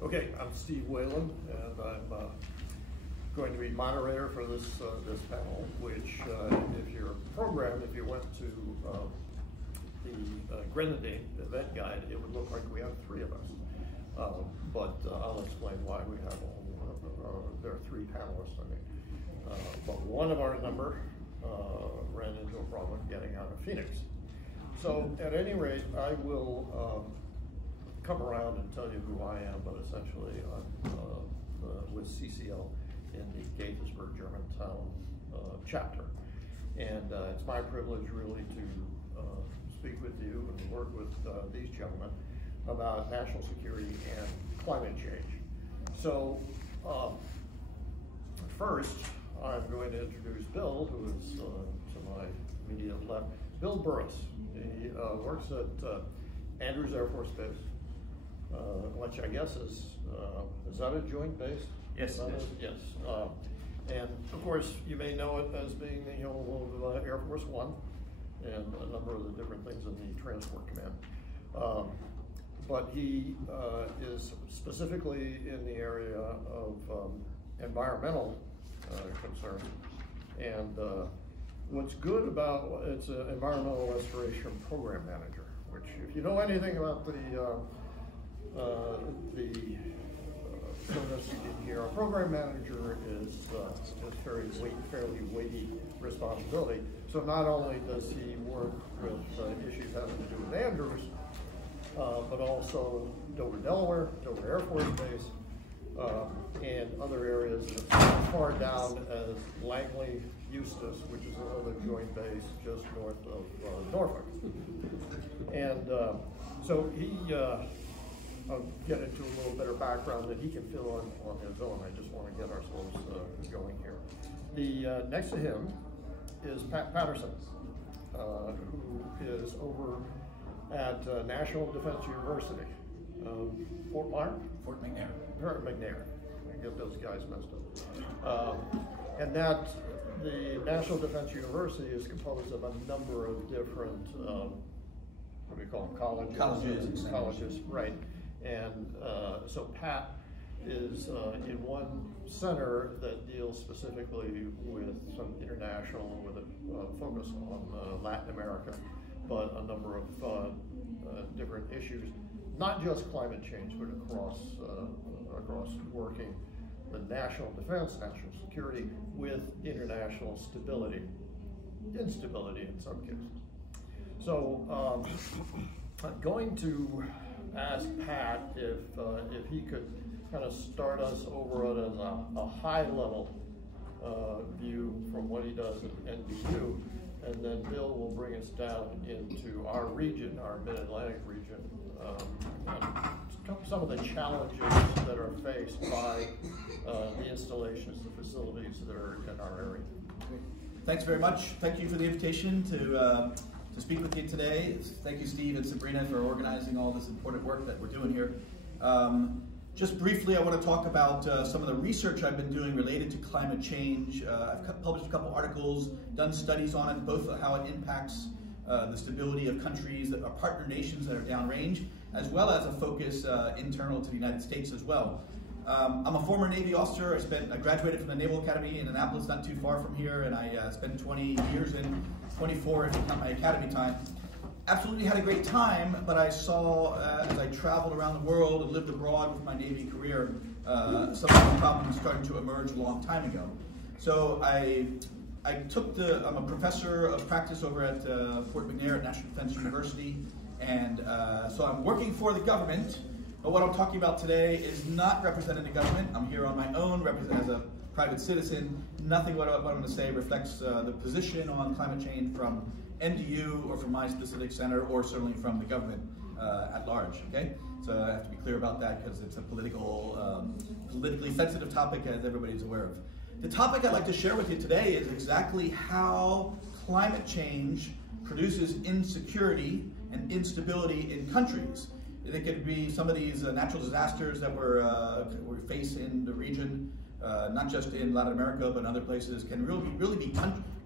Okay, I'm Steve Whelan, and I'm going to be moderator for this this panel, which if you're programmed, if you went to the Grenadine event guide, it would look like we have three of us. But I'll explain why we have there are three panelists, I mean. But one of our number ran into a problem getting out of Phoenix. So at any rate, I will come around and tell you who I am, but essentially I'm with CCL in the Gaithersburg Germantown chapter. And it's my privilege really to speak with you and work with these gentlemen about national security and climate change. So first, I'm going to introduce Bill, who is to my immediate left. Bill Burris. He works at Andrews Air Force Base, which I guess is that a joint base? Yes, it is. Yes. And of course, you may know it as being the home of Air Force One and a number of the different things in the Transport Command. But he is specifically in the area of environmental concerns. And what's good about it's an environmental restoration program manager, which if you know anything about the service in here, a program manager is fairly weighty responsibility. So not only does he work with issues having to do with Andrews, but also Dover, Delaware, Dover Air Force Base, and other areas as far down as Langley, Eustis, which is another joint base just north of Norfolk. And so he, I'll get into a little better background that he can fill on his own. I just want to get ourselves going here. The next to him is Patterson, who is over at National Defense University. Fort McNair. McNair. I get those guys messed up. And that the National Defense University is composed of a number of different, what do we call them, colleges, right. And so Pat is in one center that deals specifically with some international, with a focus on Latin America, but a number of different issues, not just climate change, but across working the national defense, national security, with international stability, instability in some cases. So I'm going to ask Pat if he could kind of start us over on a high-level view from what he does at NDU, and then Bill will bring us down into our region, our Mid-Atlantic region, and some of the challenges that are faced by the installations, the facilities that are in our area. Thanks very much. Thank you for the invitation to speak with you today. Thank you, Steve and Sabrina, for organizing all this important work that we're doing here. Just briefly, I want to talk about some of the research I've been doing related to climate change. I've published a couple articles, done studies on it, both how it impacts the stability of countries that are partner nations that are downrange, as well as a focus internal to the United States as well. I'm a former Navy officer. I graduated from the Naval Academy in Annapolis, not too far from here, and I spent 20 years in, 24 if you count my academy time. Absolutely had a great time, but I saw, as I traveled around the world and lived abroad with my Navy career, some of the problems started to emerge a long time ago. So I'm a professor of practice over at Fort McNair at National Defense University, and so I'm working for the government, but what I'm talking about today is not representing the government. I'm here on my own, as a private citizen. Nothing what I'm going to say reflects the position on climate change from NDU or from my specific center, or certainly from the government at large, okay? So I have to be clear about that because it's a politically sensitive topic, as everybody's aware of. The topic I'd like to share with you today is exactly how climate change produces insecurity and instability in countries. It could be some of these natural disasters that we face in the region, not just in Latin America, but in other places, can really be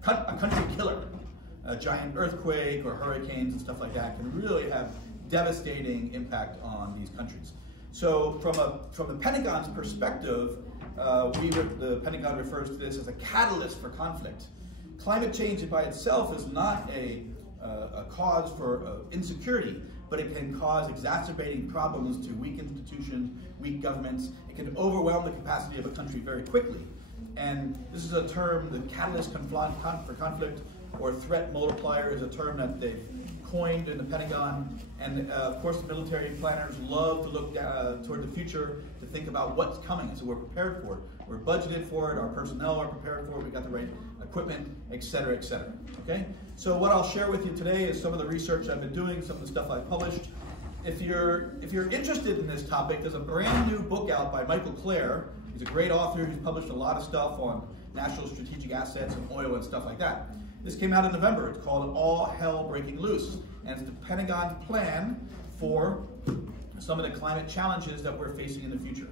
a country killer. A giant earthquake or hurricanes and stuff like that can really have devastating impact on these countries. So from the Pentagon's perspective, the Pentagon refers to this as a catalyst for conflict. Climate change by itself is not a cause for insecurity, but it can cause exacerbating problems to weak institutions, weak governments. It can overwhelm the capacity of a country very quickly. And this is a term, the catalyst for conflict, or threat multiplier is a term that they've coined in the Pentagon. And of course, the military planners love to look toward the future to think about what's coming. So we're prepared for it. We're budgeted for it. Our personnel are prepared for it. We've got the right equipment, et cetera, et cetera. Okay? So what I'll share with you today is some of the research I've been doing, some of the stuff I've published. If you're interested in this topic, there's a brand new book out by Michael Clare. He's a great author. He's published a lot of stuff on national strategic assets and oil and stuff like that. This came out in November. It's called All Hell Breaking Loose. And it's the Pentagon's plan for some of the climate challenges that we're facing in the future.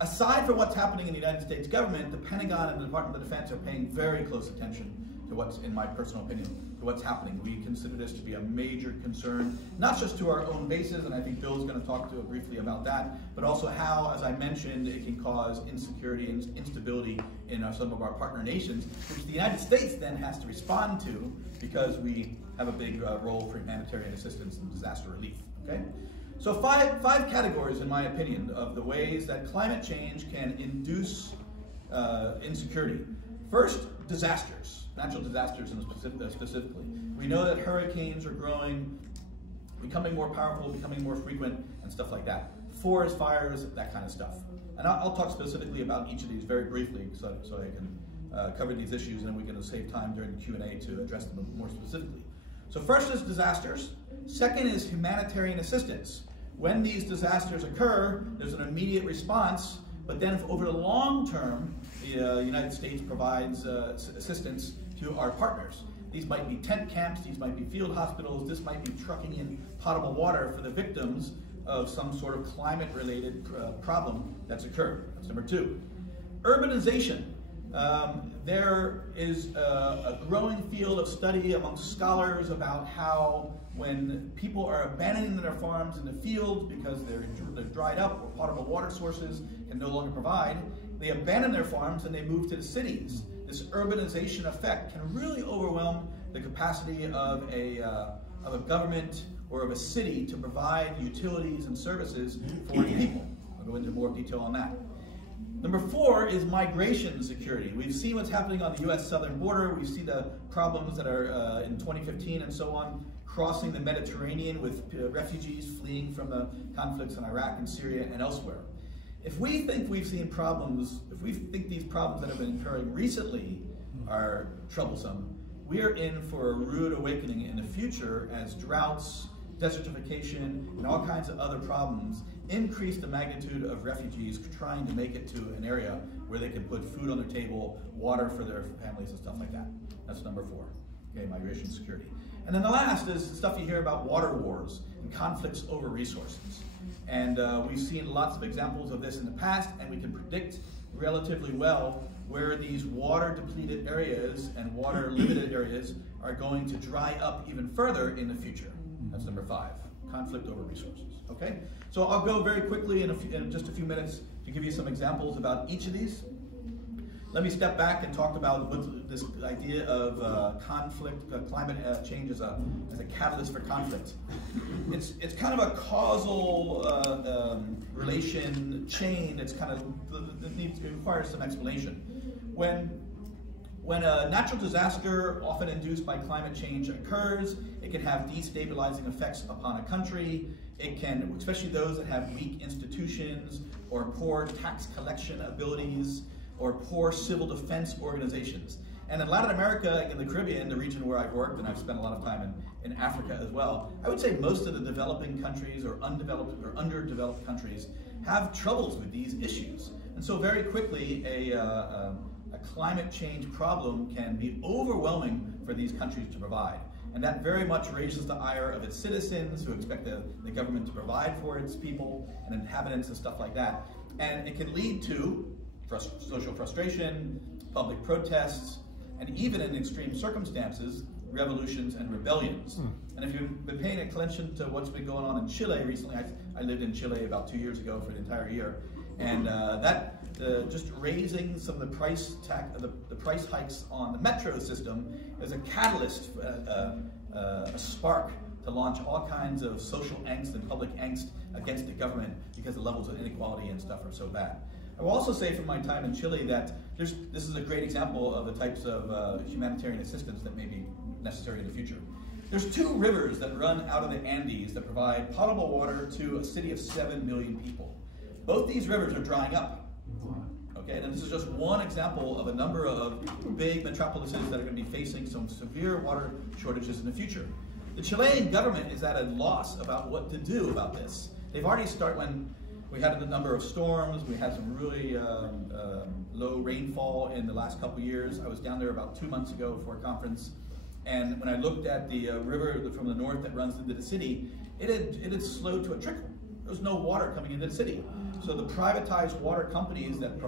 Aside from what's happening in the United States government, the Pentagon and the Department of Defense are paying very close attention to what's, in my personal opinion, to what's happening. We consider this to be a major concern, not just to our own bases, and I think Bill's going to talk to briefly about that, but also how, as I mentioned, it can cause insecurity and instability in some of our partner nations, which the United States then has to respond to because we have a big role for humanitarian assistance and disaster relief. Okay? So five categories, in my opinion, of the ways that climate change can induce insecurity. First, disasters, natural disasters specifically. We know that hurricanes are growing, becoming more powerful, becoming more frequent, and stuff like that. Forest fires, that kind of stuff. And I'll talk specifically about each of these very briefly so I can cover these issues, and then we can save time during the Q&A to address them more specifically. So first is disasters. Second is humanitarian assistance. When these disasters occur, there's an immediate response, but then over the long term, the United States provides assistance to our partners. These might be tent camps, these might be field hospitals, this might be trucking in potable water for the victims of some sort of climate-related problem that's occurred. That's number two. Urbanization. There is a growing field of study amongst scholars about how when people are abandoning their farms in the field because they're dried up or potable water sources can no longer provide, they abandon their farms and they move to the cities. This urbanization effect can really overwhelm the capacity of a government or of a city to provide utilities and services for its people. I'll go into more detail on that. Number four is migration security. We've seen what's happening on the U.S. southern border. We see the problems that are in 2015 and so on, crossing the Mediterranean with refugees fleeing from the conflicts in Iraq and Syria and elsewhere. If we think we've seen problems, if we think these problems that have been occurring recently are troublesome, we are in for a rude awakening in the future as droughts, desertification, and all kinds of other problems increase the magnitude of refugees trying to make it to an area where they can put food on their table, water for their families and stuff like that. That's number four, okay, migration security. And then the last is stuff you hear about water wars and conflicts over resources. And we've seen lots of examples of this in the past, and we can predict relatively well where these water-depleted areas and water-limited areas are going to dry up even further in the future. That's number five, conflict over resources, okay? So I'll go very quickly in just a few minutes to give you some examples about each of these. Let me step back and talk about this idea of conflict, climate change as a catalyst for conflict. It's kind of a causal relation chain. It's kind of it requires some explanation. When a natural disaster, often induced by climate change, occurs, it can have destabilizing effects upon a country. It can, especially those that have weak institutions or poor tax collection abilities, or poor civil defense organizations. And in Latin America, in the Caribbean, the region where I've worked, and I've spent a lot of time in Africa as well, I would say most of the developing countries or undeveloped or underdeveloped countries have troubles with these issues. And so very quickly, a climate change problem can be overwhelming for these countries to provide. And that very much raises the ire of its citizens who expect the government to provide for its people and inhabitants and stuff like that. And it can lead to social frustration, public protests, and even in extreme circumstances, revolutions and rebellions. And if you've been paying attention to what's been going on in Chile recently, I I lived in Chile about 2 years ago for an entire year, and just raising some of the price hikes on the metro system is a catalyst, a spark to launch all kinds of social angst and public angst against the government because the levels of inequality and stuff are so bad. I will also say from my time in Chile that this is a great example of the types of humanitarian assistance that may be necessary in the future. There's 2 rivers that run out of the Andes that provide potable water to a city of 7 million people. Both these rivers are drying up. Okay, and this is just one example of a number of big metropolises that are going to be facing some severe water shortages in the future. The Chilean government is at a loss about what to do about this. They've already started when we had a number of storms, we had some really low rainfall in the last couple years. I was down there about 2 months ago for a conference, and when I looked at the river from the north that runs into the city, it had slowed to a trickle. There was no water coming into the city. So the privatized water companies that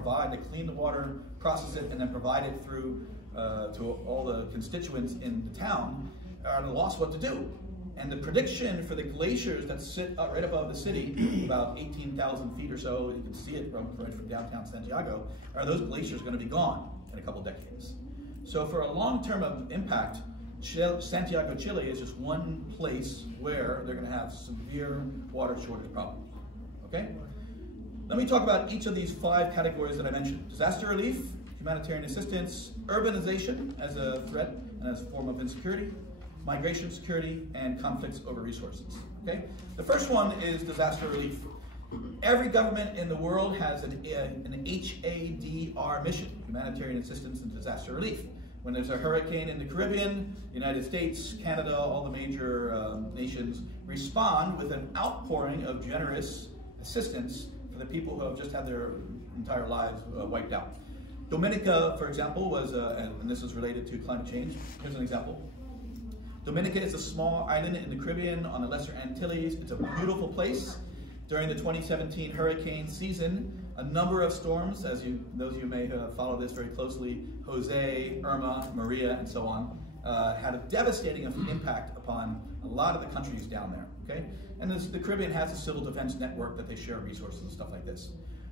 clean the water, process it, and then provide it through to all the constituents in the town are at a loss what to do. And the prediction for the glaciers that sit right above the city, about 18,000 feet or so, you can see it right from downtown Santiago, are those glaciers going to be gone in a couple decades. So for a long-term impact, Santiago, Chile is just one place where they're going to have severe water shortage problem. Okay? Let me talk about each of these 5 categories that I mentioned. Disaster relief, humanitarian assistance, urbanization as a threat and as a form of insecurity, migration security, and conflicts over resources. Okay? The first one is disaster relief. Every government in the world has an HADR mission, humanitarian assistance and disaster relief. When there's a hurricane in the Caribbean, United States, Canada, all the major nations respond with an outpouring of generous assistance for the people who have just had their entire lives wiped out. Dominica, for example, was, and this is related to climate change. Here's an example. Dominica is a small island in the Caribbean on the Lesser Antilles. It's a beautiful place. During the 2017 hurricane season, a number of storms, those of you may follow this very closely, Jose, Irma, Maria, and so on, had a devastating impact upon a lot of the countries down there, okay? And the Caribbean has a civil defense network that they share resources and stuff like this.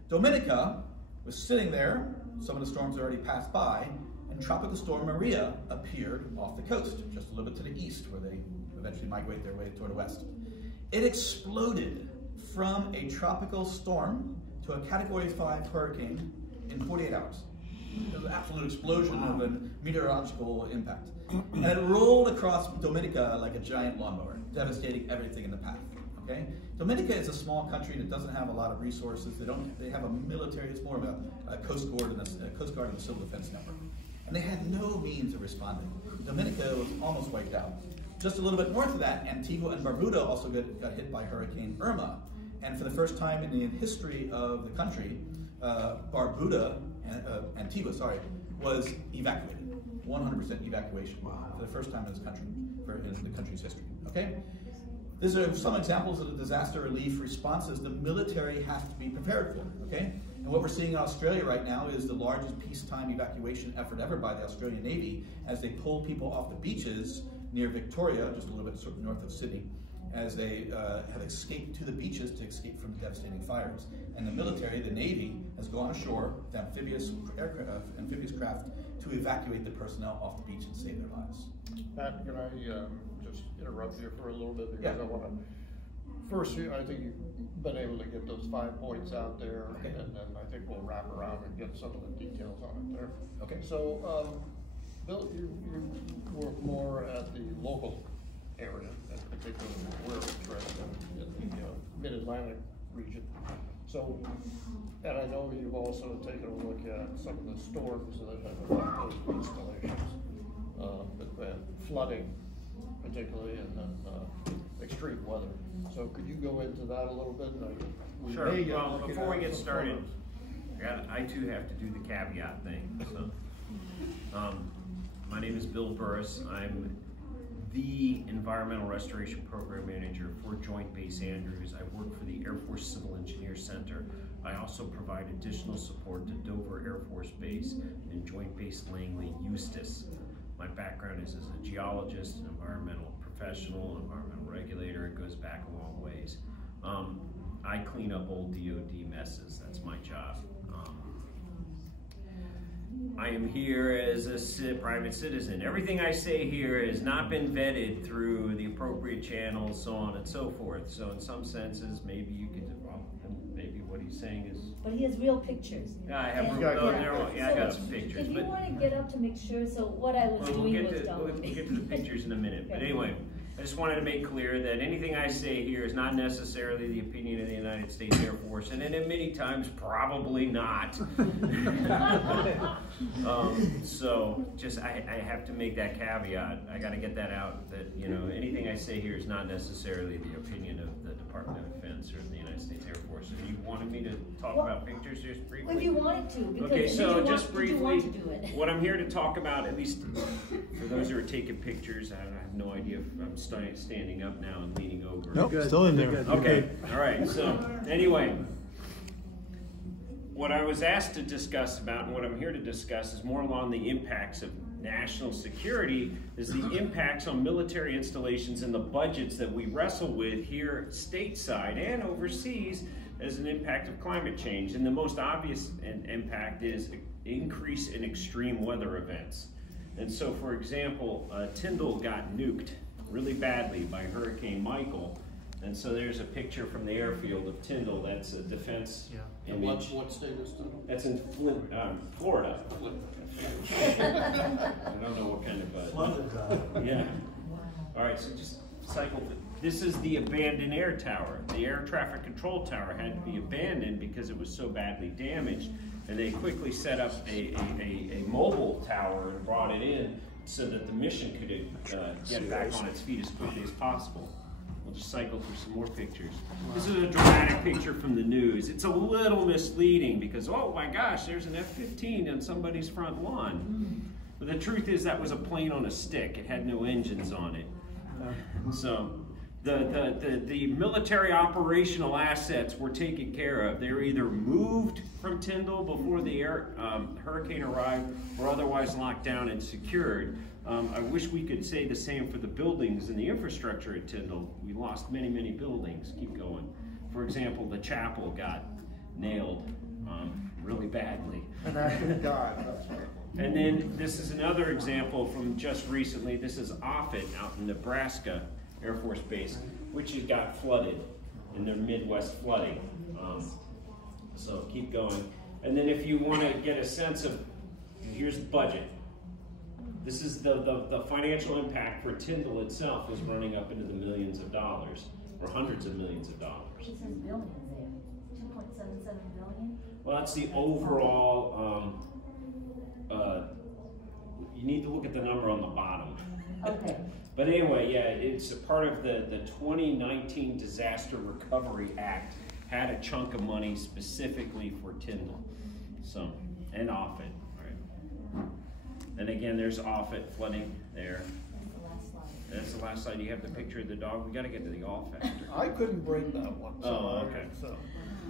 Dominica was sitting there, some of the storms already passed by, and Tropical Storm Maria appeared off the coast, just a little bit to the east, where they eventually migrate their way toward the west. It exploded from a tropical storm to a Category 5 hurricane in 48 hours. It was an absolute explosion of a meteorological impact. And it rolled across Dominica like a giant lawnmower, devastating everything in the path. Okay? Dominica is a small country that doesn't have a lot of resources. They have a military, it's more of a Coast Guard and a Civil Defense Network. And they had no means of responding. Dominica was almost wiped out. Just a little bit north of that, Antigua and Barbuda also got hit by Hurricane Irma. And for the first time in the history of the country, Antigua, was evacuated. 100% evacuation for the first time in this country, in the country's history. Okay? These are some examples of the disaster relief responses the military has to be prepared for. Okay? And what we're seeing in Australia right now is the largest peacetime evacuation effort ever by the Australian Navy as they pull people off the beaches near Victoria, just a little bit sort of north of Sydney, as they have escaped to the beaches to escape from devastating fires. And the military, the Navy, has gone ashore with amphibious craft to evacuate the personnel off the beach and save their lives. Pat, can I just interrupt you for a little bit? Because I want to, first, I think you've been able to get those 5 points out there, okay, and then I think we'll wrap around and get some of the details on it there. Okay. So, Bill, you work more at the local area, and particularly where we're interested in the Mid-Atlantic region. So, and I know you've also taken a look at some of the storms that have affected those installations, and flooding, particularly, and then extreme weather. So, could you go into that a little bit? Sure. Well, before we get started, I too have to do the caveat thing. So, my name is Bill Burris. I'm the Environmental Restoration Program Manager for Joint Base Andrews. I work for the Air Force Civil Engineer Center. I also provide additional support to Dover Air Force Base and Joint Base Langley, Eustis. My background is as a geologist, an environmental professional, environmental regulator. It goes back a long ways. I clean up old DOD messes. That's my job. I am here as a private citizen. Everything I say here has not been vetted through the appropriate channels, so on and so forth. So in some senses, maybe you could, well, maybe what he's saying is... But he has real pictures. Yeah, I have I got some pictures. If you want to get up to make sure, so what I was doing was done. We'll get to the pictures in a minute. But anyway, I just wanted to make clear that anything I say here is not necessarily the opinion of the United States Air Force, and in many times, probably not. So just, I have to make that caveat. I got to get that out, that, you know, anything I say here is not necessarily the opinion of the Department of Defense or the United States Air Force. If you wanted me to talk about pictures just briefly. Well, if you wanted to, because okay, so just briefly, to do it? What I'm here to talk about, at least for those who are taking pictures, I have no idea if I'm standing up now and leaning over. Nope, still in there. Okay, all right, so anyway, what I was asked to discuss about and what I'm here to discuss is more along the impacts of national security, is the impacts on military installations and the budgets that we wrestle with here stateside and overseas as an impact of climate change. And the most obvious impact is increase in extreme weather events. And so, for example, Tyndall got nuked really badly by Hurricane Michael. And so there's a picture from the airfield of Tyndall. That's a defense image. What state is Tyndall? That's in Florida. I don't know what kind of yeah. All right, so just cycle. This is the abandoned air tower. The air traffic control tower had to be abandoned because it was so badly damaged, and they quickly set up a mobile tower and brought it in so that the mission could get back on its feet as quickly as possible. We'll just cycle through some more pictures. This is a dramatic picture from the news. It's a little misleading because, oh my gosh, there's an F-15 on somebody's front lawn. But the truth is that was a plane on a stick. It had no engines on it. So the military operational assets were taken care of. They were either moved from Tyndall before the hurricane arrived or otherwise locked down and secured. I wish we could say the same for the buildings and the infrastructure at Tyndall. We lost many, many buildings. Keep going. For example, the chapel got nailed really badly. And actually died. And then this is another example from just recently. This is Offutt out in Nebraska Air Force Base, which has got flooded in their Midwest flooding. So keep going. And then if you want to get a sense of, here's the budget. This is the financial impact for Tyndall itself is running up into the millions of dollars, or hundreds of millions of dollars. It says billions there, 2.77 billion. Well, that's the overall, you need to look at the number on the bottom. Okay. But anyway, yeah, it's a part of the 2019 Disaster Recovery Act had a chunk of money specifically for Tyndall, so, and Offutt, right? And again, there's Offutt flooding there. That's the last slide. You have the picture of the dog. We got to get to the all factor. I couldn't bring that one. So oh, okay. So.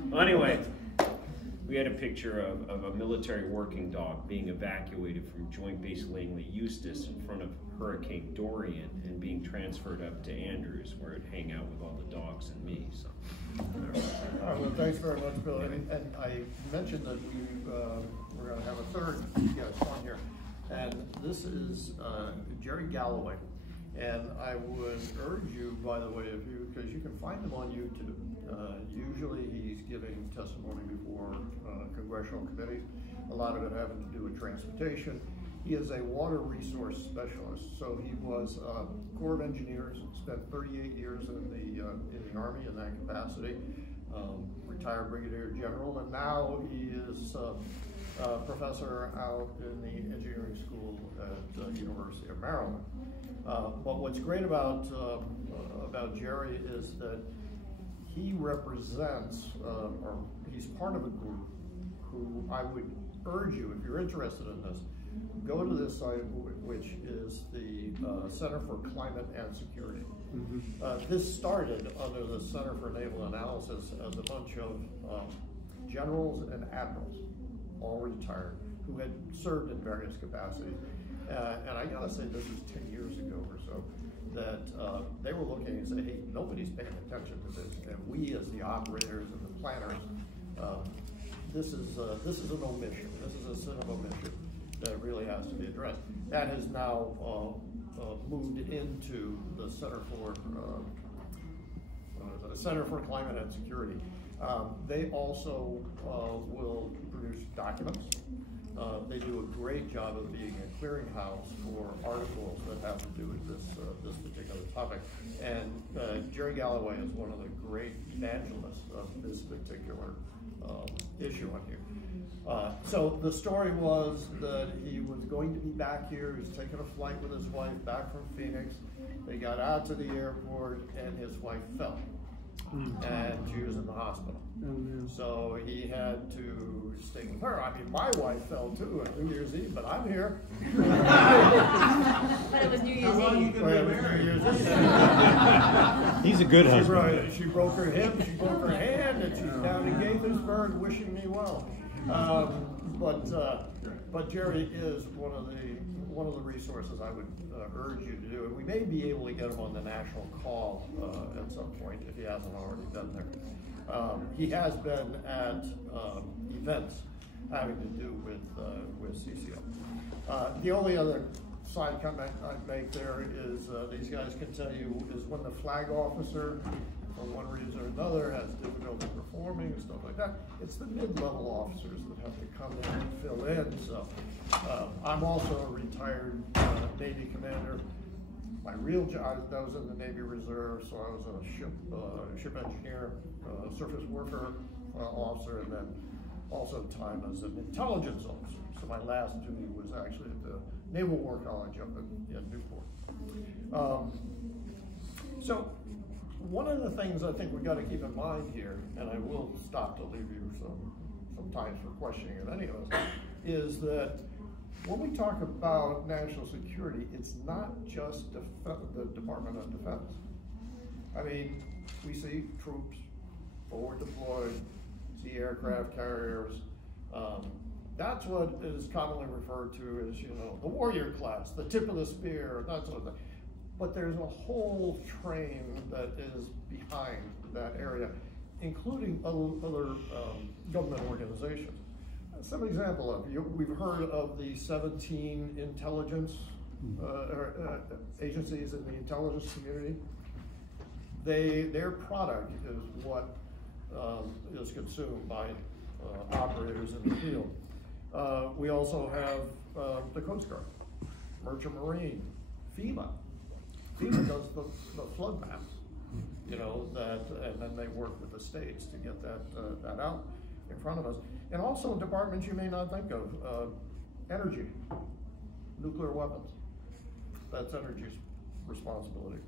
Well, anyway, we had a picture of a military working dog being evacuated from Joint Base Langley Eustis in front of Hurricane Dorian and being transferred up to Andrews, where it hang out with all the dogs and me. So. All right, well, thanks very much, Bill. And I mentioned that we're going to have a third guest on here. And this is Jerry Galloway. And I would urge you, by the way, because you can find him on YouTube. Usually he's giving testimony before congressional committees, a lot of it having to do with transportation. He is a water resource specialist. So he was Corps of Engineers, spent 38 years in the Army in that capacity, retired Brigadier General, and now he is professor out in the engineering school at the University of Maryland. But what's great about Jerry is that he represents, or he's part of a group who I would urge you, if you're interested in this, go to this site, which is the Center for Climate and Security. This started under the Center for Naval Analysis as a bunch of generals and admirals, all retired, who had served in various capacities. And I gotta say, this was 10 years ago or so. that they were looking and saying, hey, nobody's paying attention to this, and we as the operators and the planners, this is an omission. This is a sin of omission that really has to be addressed. That has now moved into the Center for Climate and Security. They also will produce documents. They do a great job of being a clearinghouse for articles that have to do with this particular topic. And Jerry Galloway is one of the great evangelists of this particular issue on here. So the story was that he was going to be back here. He was taking a flight with his wife back from Phoenix. They got out to the airport and his wife fell. And she was in the hospital. So he had to stay with her. I mean, my wife fell too on New Year's Eve, but I'm here. But it was New Year's Eve. He's a good husband. She broke her hip, she broke her hand, and she's down in Gaithersburg wishing me well. But Jerry is one of the resources I would urge you to do, and we may be able to get him on the national call at some point if he hasn't already been there. He has been at events having to do with CCO. The only other side comment I'd make there is these guys can tell you is when the flag officer, for one reason or another, has difficulty performing and stuff like that, it's the mid-level officers that have to come in and fill in. So I'm also a retired Navy commander. My real job, I was in the Navy Reserve, so I was a ship engineer, surface warfare officer, and then also time as an intelligence officer. So my last duty was actually at the Naval War College up in Newport. So one of the things I think we got to keep in mind here, and I will stop to leave you some time for questioning of any of us, is that when we talk about national security, it's not just the Department of Defense. I mean, we see troops forward deployed, see aircraft carriers. That's what is commonly referred to as, the warrior class, the tip of the spear, that sort of thing. But there's a whole train that is behind that area, including other government organizations. Some example of, we've heard of the 17 intelligence agencies in the intelligence community. Their product is what is consumed by operators in the field. We also have the Coast Guard, Merchant Marine, FEMA. FEMA does the flood maps, and then they work with the states to get that out in front of us. And also departments you may not think of, energy, nuclear weapons, that's energy's responsibility,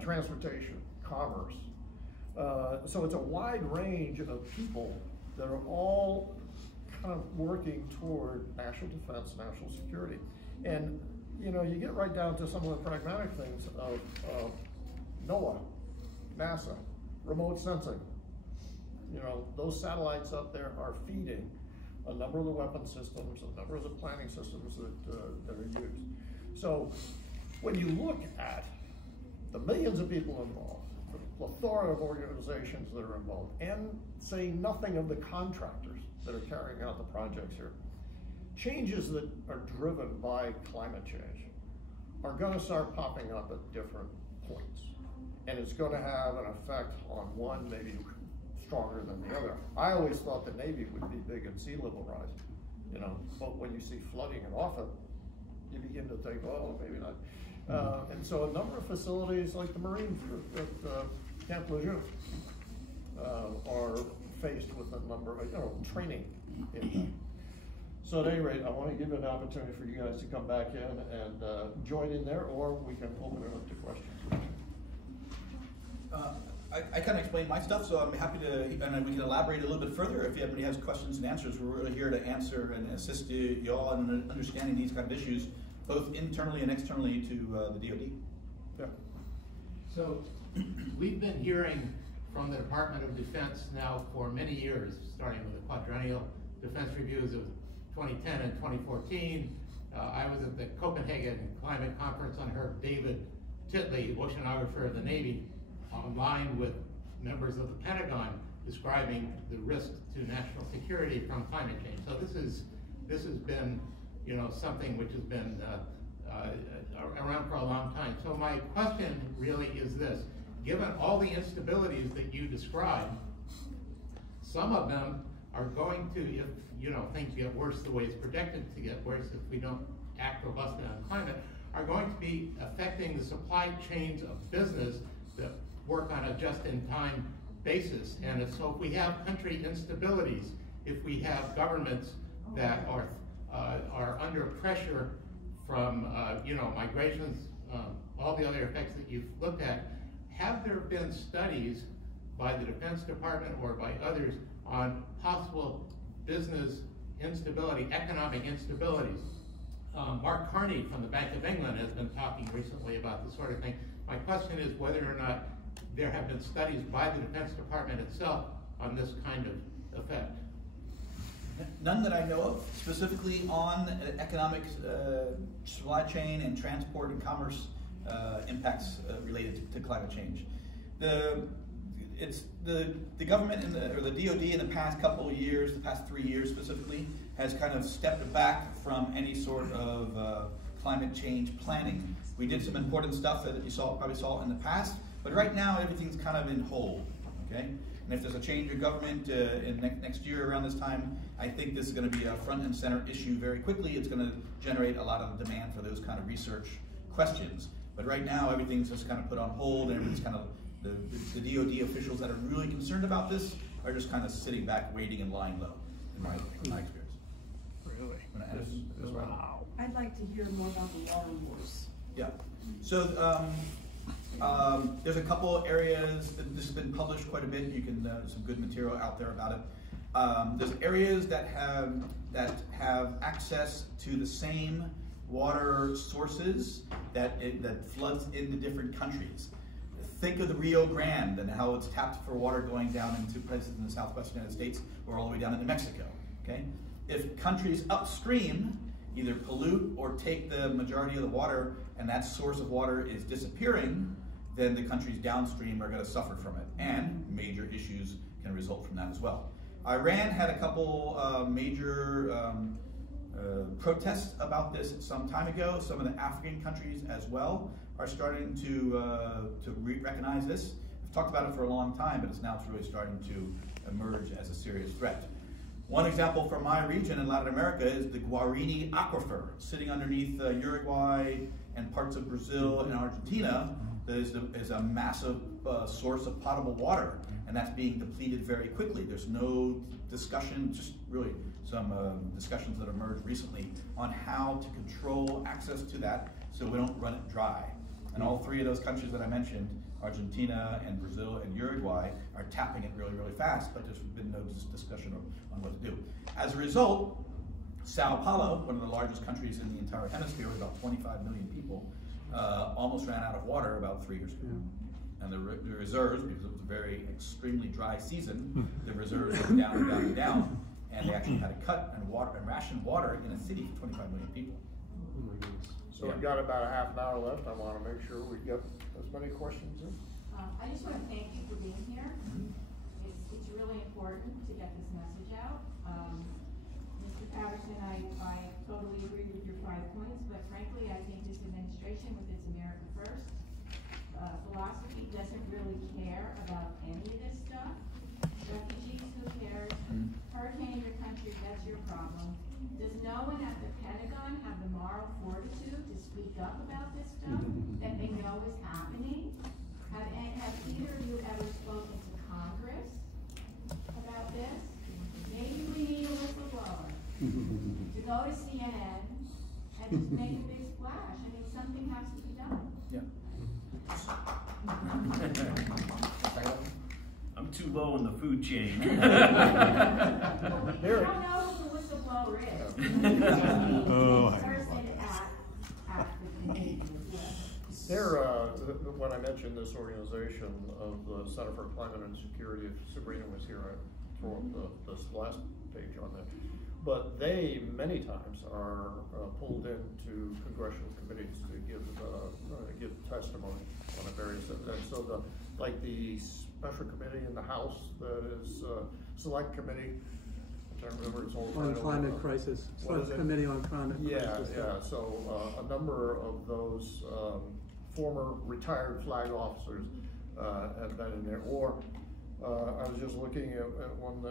transportation, commerce. So it's a wide range of people that are all kind of working toward national defense, national security. And you get right down to some of the pragmatic things of NOAA, NASA, remote sensing. Those satellites up there are feeding a number of the weapon systems, a number of the planning systems that are used. So when you look at the millions of people involved, the plethora of organizations that are involved, and saying nothing of the contractors that are carrying out the projects here, changes that are driven by climate change are going to start popping up at different points. And it's going to have an effect on one maybe stronger than the other. I always thought the Navy would be big in sea level rise, but when you see flooding and often, you begin to think, oh, maybe not. And so a number of facilities like the Marines at Camp Lejeune are faced with a number of, training impact. So at any rate, I want to give an opportunity for you guys to come back in and join in there, or we can open it up to questions. I kind of explained my stuff, so I'm happy to, and we can elaborate a little bit further if anybody has questions and answers. We're really here to answer and assist you all in understanding these kind of issues, both internally and externally to the DoD. Yeah. So we've been hearing from the Department of Defense now for many years, starting with the quadrennial defense reviews of 2010 and 2014. I was at the Copenhagen Climate Conference and heard David Titley, oceanographer of the Navy, online with members of the Pentagon describing the risk to national security from climate change. So this has been, you know, something which has been around for a long time. So my question really is this: given all the instabilities that you described, some of them are going to, if you know things get worse the way it's projected to get worse if we don't act robustly on climate, are going to be affecting the supply chains of business that work on a just-in-time basis. And so if we have country instabilities, if we have governments that are under pressure from you know, migrations, all the other effects that you've looked at, have there been studies by the Defense Department or by others on possible business instability, economic instabilities? Mark Carney from the Bank of England has been talking recently about this sort of thing. My question is whether or not there have been studies by the Defense Department itself on this kind of effect. None that I know of, specifically on economic supply chain and transport and commerce impacts related to climate change. The government or the DoD in the past couple of years, the past 3 years specifically, has kind of stepped back from any sort of climate change planning. We did some important stuff that you probably saw in the past, but right now everything's kind of in hold. Okay, and if there's a change in government in next year around this time, I think this is going to be a front and center issue very quickly. It's going to generate a lot of demand for those kind of research questions. But right now everything's just kind of put on hold, and everything's kind of the DoD officials that are really concerned about this are just kind of sitting back, waiting and lying low, in my experience. Really? Wow. I'd like to hear more about the water wars. Yeah. So there's a couple areas that this has been published quite a bit. You can some good material out there about it. There's areas that have access to the same water sources that floods into different countries. Think of the Rio Grande and how it's tapped for water going down into places in the southwestern United States or all the way down into Mexico. Okay? If countries upstream either pollute or take the majority of the water and that source of water is disappearing, then the countries downstream are going to suffer from it, and major issues can result from that as well. Iran had a couple major protests about this some time ago. Some of the African countries as well are starting to recognize this. We've talked about it for a long time, but it's really starting to emerge as a serious threat. One example from my region in Latin America is the Guarini Aquifer, sitting underneath Uruguay and parts of Brazil and Argentina. That is a massive source of potable water, and that's being depleted very quickly. There's no discussion, just really some discussions that emerged recently on how to control access to that so we don't run it dry. And all three of those countries that I mentioned, Argentina and Brazil and Uruguay, are tapping it really, really fast, but there's been no discussion on what to do. As a result, Sao Paulo, one of the largest countries in the entire hemisphere with about 25 million people, almost ran out of water about 3 years ago. And the reserves, because it was a very extremely dry season, the reserves went down and down and down, and they actually had to cut and ration water in a city for 25 million people. So we've got about a half an hour left. I want to make sure we get as many questions in. I just want to thank you for being here. It's really important to get this message out. Mr. Patterson, I totally agree with your 5 points, but frankly, I think this administration, with its America First philosophy, doesn't really care about any of this stuff. Refugees, who cares? Hurricane your country, that's your problem. Does no one at the Pentagon have the moral fortitude to speak up about this stuff that they know is happening? Have either of you ever spoken to Congress about this? Maybe we need a whistleblower to go to CNN and just make a big splash. I mean, something has to be done. Yeah. I'm too low in the food chain. We don't know who the whistleblower is. Oh, Person at the committee. When I mentioned this organization of the Center for Climate and Security, if Sabrina was here, I'd throw up this last page on that. but they many times are pulled into congressional committees to give testimony on a various events. So like the special committee in the House that is select committee. I can't remember its whole on title. climate crisis. Select committee on climate crisis. Yeah. So a number of those former retired flag officers have been in there. Or I was just looking at one,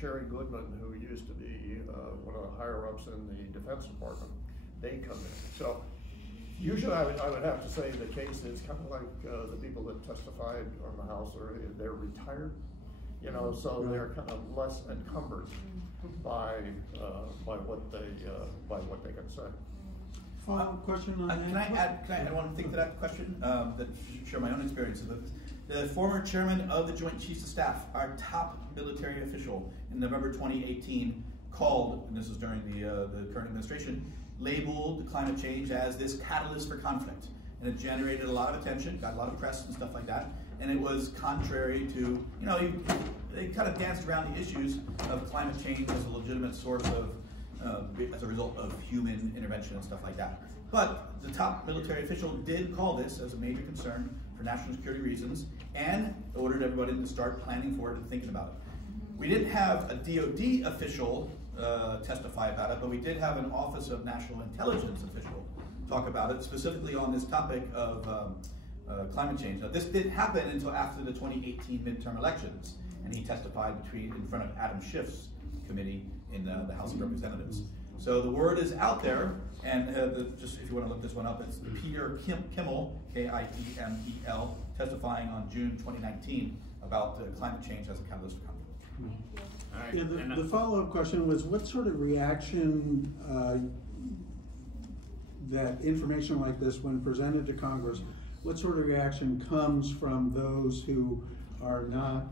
Sherry Goodman, who used to be one of the higher ups in the Defense Department. They come in. So usually I would have to say the case is kind of like the people that testified on the House, they're retired, you know, so they're kind of less encumbered by what they can say. Final question on that. Can I add one thing to that question that share my own experience? The former chairman of the Joint Chiefs of Staff, our top military official in November 2018, called, and this was during the current administration, labeled climate change as this catalyst for conflict. And it generated a lot of attention, got a lot of press and stuff like that. And it was contrary to, you know, they kind of danced around the issues of climate change as a legitimate source of, as a result of human intervention and stuff like that. But the top military official did call this as a major concern for national security reasons and ordered everybody to start planning for it and thinking about it. We didn't have a DOD official testify about it, but we did have an Office of National Intelligence official talk about it, specifically on this topic of climate change. Now, this didn't happen until after the 2018 midterm elections, and he testified in front of Adam Schiff's committee in the House of Representatives. So the word is out there, and just if you want to look this one up, it's Peter Kimmel, K-I-E-M-E-L, testifying on June 2019 about climate change as a catalyst for conflict. All right. Yeah, the follow-up question was, what sort of reaction that information like this, when presented to Congress, what sort of reaction comes from those who are not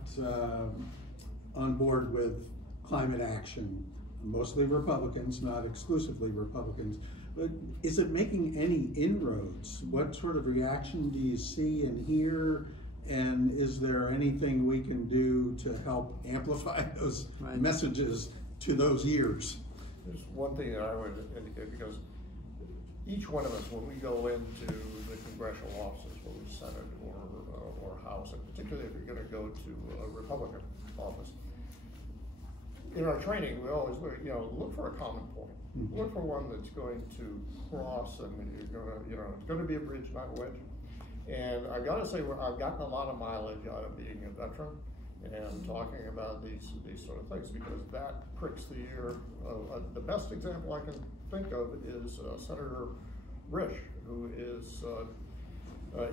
on board with climate action? Mostly Republicans, not exclusively Republicans. But is it making any inroads? What sort of reaction do you see and hear? And is there anything we can do to help amplify those messages to those ears? There's one thing that I would indicate, because each one of us, when we go into the congressional offices, whether it's Senate or House, and particularly if you're going to go to a Republican office, in our training, we always look for a common point. Mm-hmm. Look for one that's going to cross, and you're going to, it's going to be a bridge, not a wedge. And I got to say, I've gotten a lot of mileage out of being a veteran and talking about these sort of things, because that pricks the ear. The best example I can think of is Senator Risch, who is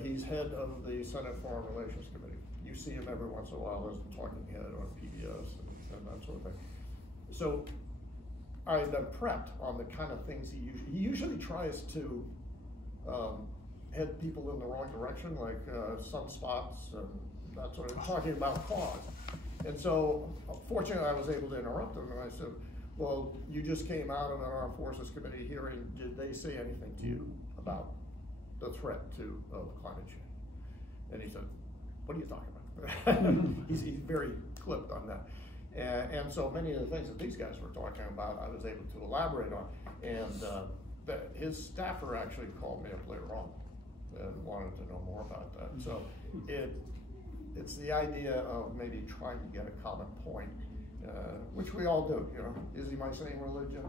he's head of the Senate Foreign Relations Committee. You see him every once in a while as a talking head on PBS and that sort of thing. So I've been prepped on the kind of things he usually tries to head people in the wrong direction, like sunspots and that sort of, talking about cause. And so, fortunately, I was able to interrupt him, and I said, well, you just came out of an Armed Forces Committee hearing. Did they say anything to you about the threat of climate change? And he said, what are you talking about? he's very clipped on that. And so many of the things that these guys were talking about, I was able to elaborate on. And his staffer actually called me up later on and wanted to know more about that. So it's the idea of maybe trying to get a common point, which we all do. Is he my same religion?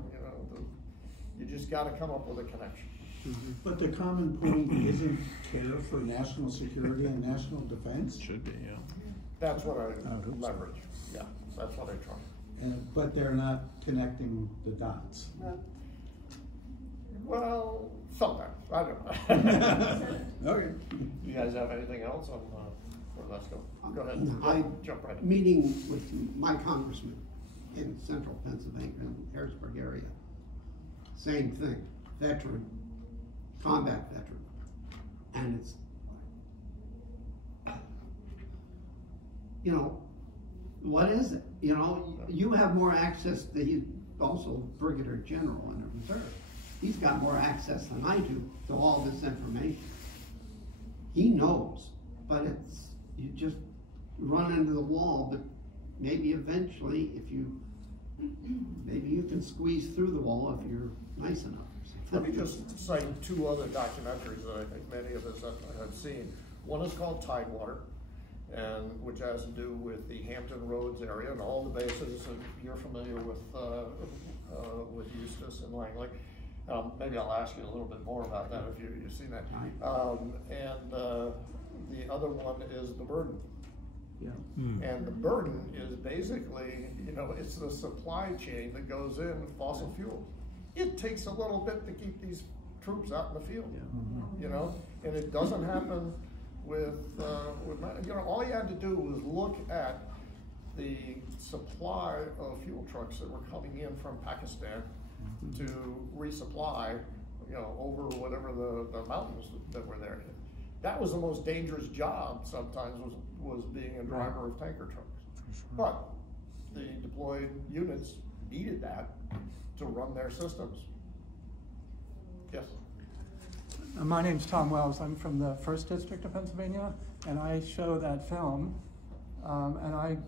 You just got to come up with a connection. Mm-hmm. But the common point isn't care for national security and national defense? Should be, yeah. That's what I leverage. Yeah, that's what I try. But they're not connecting the dots. Well, sometimes. I don't know. Okay. You guys have anything else on? Let's go. Go ahead. Jump right in. Meeting with my congressman in central Pennsylvania, in the Harrisburg area. Same thing. Veteran, combat veteran. And it's, what is it? You have more access to, he's also Brigadier General in the reserve. He's got more access than I do to all this information. He knows, but you just run into the wall. But maybe eventually, maybe you can squeeze through the wall if you're nice enough. Let me just cite two other documentaries that I think many of us have seen. One is called Tidewater, and which has to do with the Hampton Roads area and all the bases. And you're familiar with Eustis and Langley. Maybe I'll ask you a little bit more about that if you've seen that. The other one is the burden. Yeah. And the burden is basically, it's the supply chain that goes in fossil fuels. It takes a little bit to keep these troops out in the field, and it doesn't happen with all you had to do was look at the supply of fuel trucks that were coming in from Pakistan to resupply, over whatever the mountains that were there. That was the most dangerous job sometimes was being a driver of tanker trucks. But the deployed units needed that to run their systems. Yes? My name's Tom Wells. I'm from the 1st District of Pennsylvania, and I show that film, and I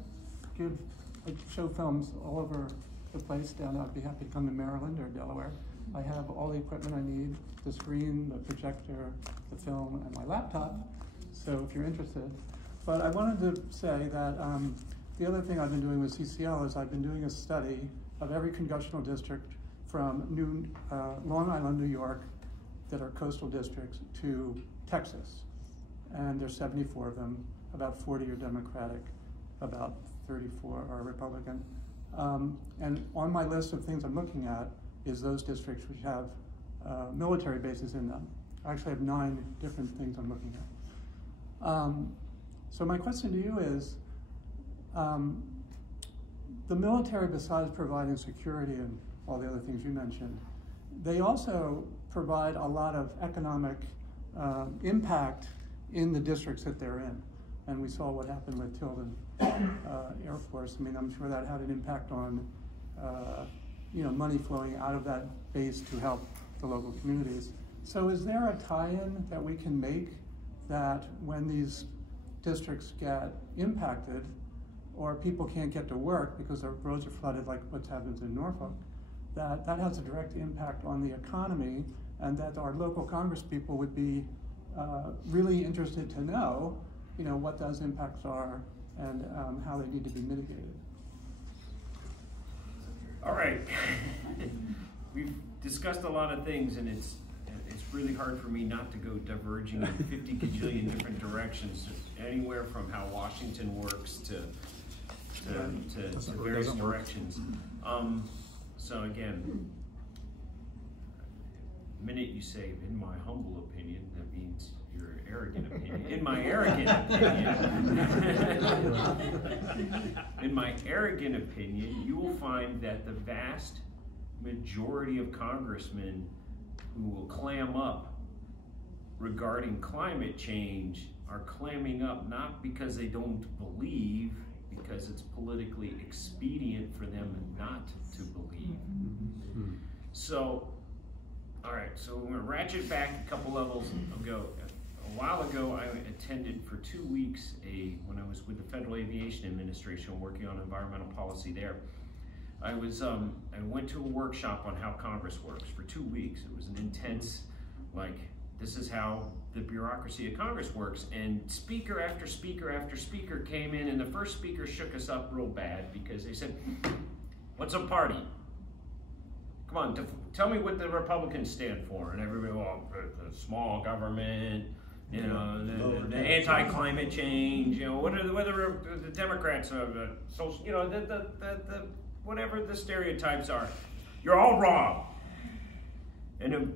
show films all over the place down. I'd be happy to come to Maryland or Delaware. I have all the equipment I need, the screen, the projector, the film, and my laptop, so if you're interested. But I wanted to say that the other thing I've been doing with CCL is I've been doing a study of every congressional district from Long Island, New York, that are coastal districts, to Texas. And there's 74 of them, about 40 are Democratic, about 34 are Republican. And on my list of things I'm looking at is those districts which have military bases in them. I actually have 9 different things I'm looking at. So my question to you is, the military, besides providing security and all the other things you mentioned, they also provide a lot of economic impact in the districts that they're in. And we saw what happened with Tilden Air Force. I mean, I'm sure that had an impact on money flowing out of that base to help the local communities. So is there a tie-in that we can make that when these districts get impacted, or people can't get to work because their roads are flooded like what's happened in Norfolk, that has a direct impact on the economy, and that our local Congress people would be really interested to know, what those impacts are and how they need to be mitigated. All right. We've discussed a lot of things, and it's really hard for me not to go diverging in 50 gajillion different directions, anywhere from how Washington works to various directions. So again, the minute you say, in my humble opinion, that means your arrogant opinion. In my arrogant opinion, in my arrogant opinion, you will find that the vast majority of congressmen who will clam up regarding climate change are clamming up not because they don't believe, because it's politically expedient for them not to believe. So, all right, so we're gonna ratchet back a couple levels ago. A while ago, I attended for 2 weeks when I was with the Federal Aviation Administration working on environmental policy there. I went to a workshop on how Congress works for 2 weeks. It was an intense, this is how the bureaucracy of Congress works. And speaker after speaker after speaker came in, and the first speaker shook us up real bad because they said, "What's a party? Come on, tell me what the Republicans stand for." And everybody, the small government, the anti-climate change, whether the Democrats are social, whatever the stereotypes are. You're all wrong. And a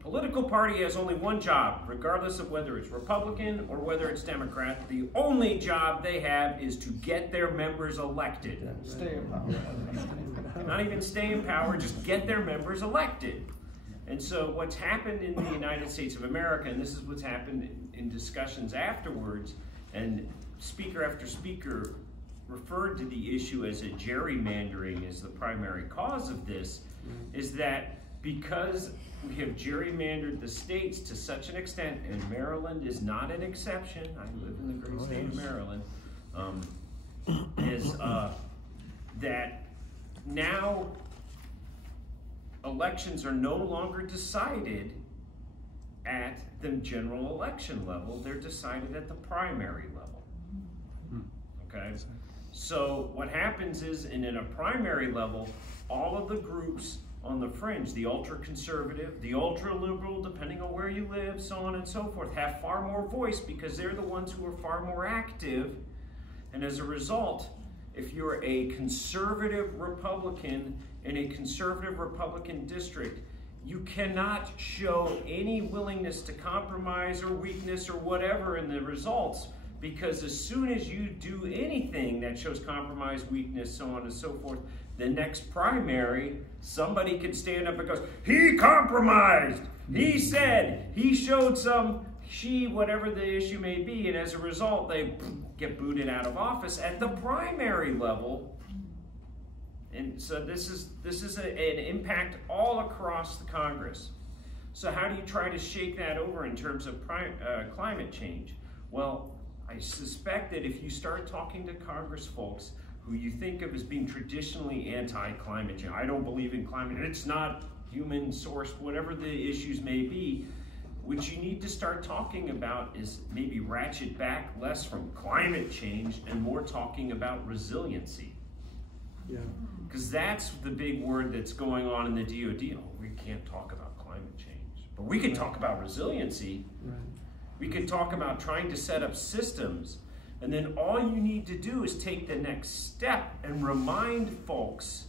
political party has only one job, regardless of whether it's Republican or whether it's Democrat. The only job they have is to get their members elected. Stay in power. Not even stay in power, just get their members elected. And so what's happened in the United States of America, and this is what's happened in discussions afterwards, and speaker after speaker referred to the issue as a gerrymandering as the primary cause of this, is that because we have gerrymandered the states to such an extent, and Maryland is not an exception, I live in the great state of Maryland, is that now elections are no longer decided at the general election level, they're decided at the primary level. Okay? So what happens is, in a primary level, all of the groups on the fringe, the ultra-conservative, the ultra-liberal, depending on where you live, so on and so forth, have far more voice because they're the ones who are far more active. And as a result, if you're a conservative Republican in a conservative Republican district, you cannot show any willingness to compromise or weakness or whatever in the results, because as soon as you do anything that shows compromise, weakness, so on and so forth, the next primary, somebody could stand up and goes, he compromised, he said, he showed some, whatever the issue may be, and as a result, they get booted out of office at the primary level. And so this is an impact all across the Congress. So how do you try to shake that over in terms of climate change? Well, I suspect that if you start talking to Congress folks who you think of as being traditionally anti-climate change, I don't believe in climate, it's not human sourced, whatever the issues may be, what you need to start talking about is maybe ratchet back less from climate change and more talking about resiliency. Yeah. Because that's the big word that's going on in the DoD. Oh, we can't talk about climate change, but we can talk about resiliency. Right. We can talk about trying to set up systems, and then all you need to do is take the next step and remind folks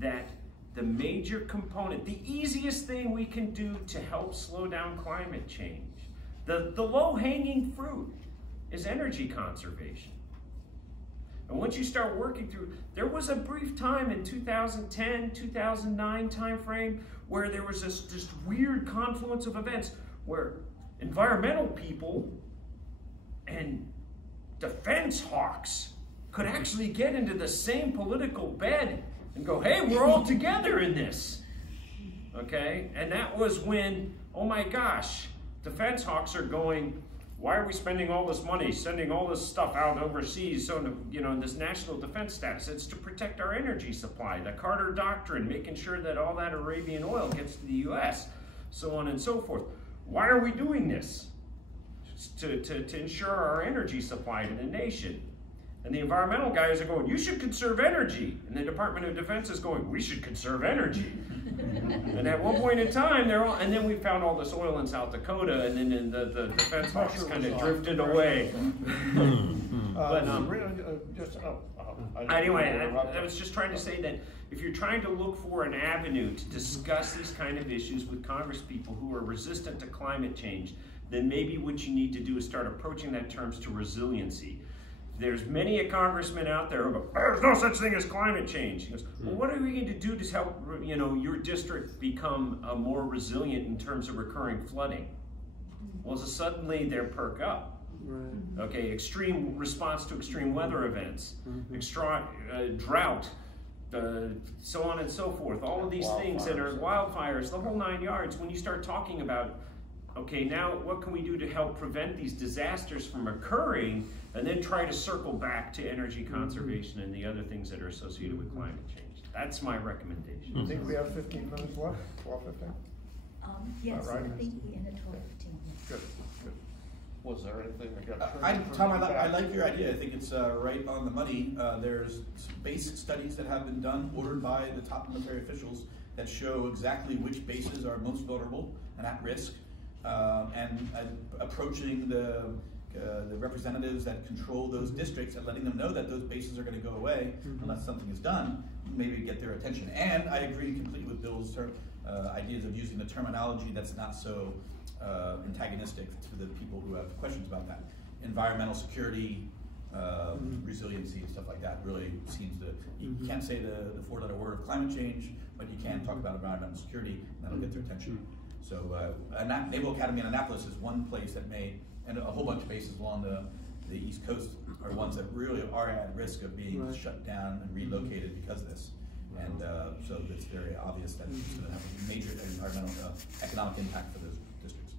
that the major component, the easiest thing we can do to help slow down climate change, the low-hanging fruit, is energy conservation. And once you start working through, there was a brief time in 2010, 2009 timeframe where there was this weird confluence of events where environmental people and defense hawks could actually get into the same political bed and go, hey, we're all together in this. Okay? And that was when, oh my gosh, defense hawks are going, why are we spending all this money, sending all this stuff out overseas, so, this national defense status? It's to protect our energy supply, the Carter Doctrine, making sure that all that Arabian oil gets to the US, so on and so forth. Why are we doing this? To ensure our energy supply to the nation. And the environmental guys are going, you should conserve energy. And the Department of Defense is going, we should conserve energy. And at one point in time, and then we found all this oil in South Dakota, and then the defense hawks kind of drifted away. Anyway, I was just trying to say that if you're trying to look for an avenue to discuss these kind of issues with Congress people who are resistant to climate change, then maybe what you need to do is start approaching that terms to resiliency. There's many a congressman out there who go, there's no such thing as climate change. He goes, well, what are we going to do to help your district become more resilient in terms of recurring flooding? Well, so suddenly they perk up. Right. Okay, extreme response to extreme weather events, drought, so on and so forth. All of these things that are wildfires, the whole 9 yards. When you start talking about, okay, now what can we do to help prevent these disasters from occurring, and then try to circle back to energy conservation and the other things that are associated with climate change. That's my recommendation. I think we have 15 minutes left, 12, 15? Yes, right. I think we ended 12, 15 minutes. Good, good. Was there anything that got Tom, I like your idea. I think it's right on the money. There's base studies that have been done, ordered by the top military officials, that show exactly which bases are most vulnerable and at risk, and approaching the representatives that control those districts and letting them know that those bases are going to go away unless something is done, maybe get their attention. And I agree completely with Bill's ideas of using the terminology that's not so antagonistic to the people who have questions about that. Environmental security, resiliency, and stuff like that really seems to, you can't say the four-letter word of climate change, but you can talk about environmental security, and that'll get their attention. So Naval Academy in Annapolis is one place that may, and a whole bunch of bases along the East Coast are ones that really are at risk of being shut down and relocated because of this. And so it's very obvious that it's going to have a major environmental, economic impact for those districts.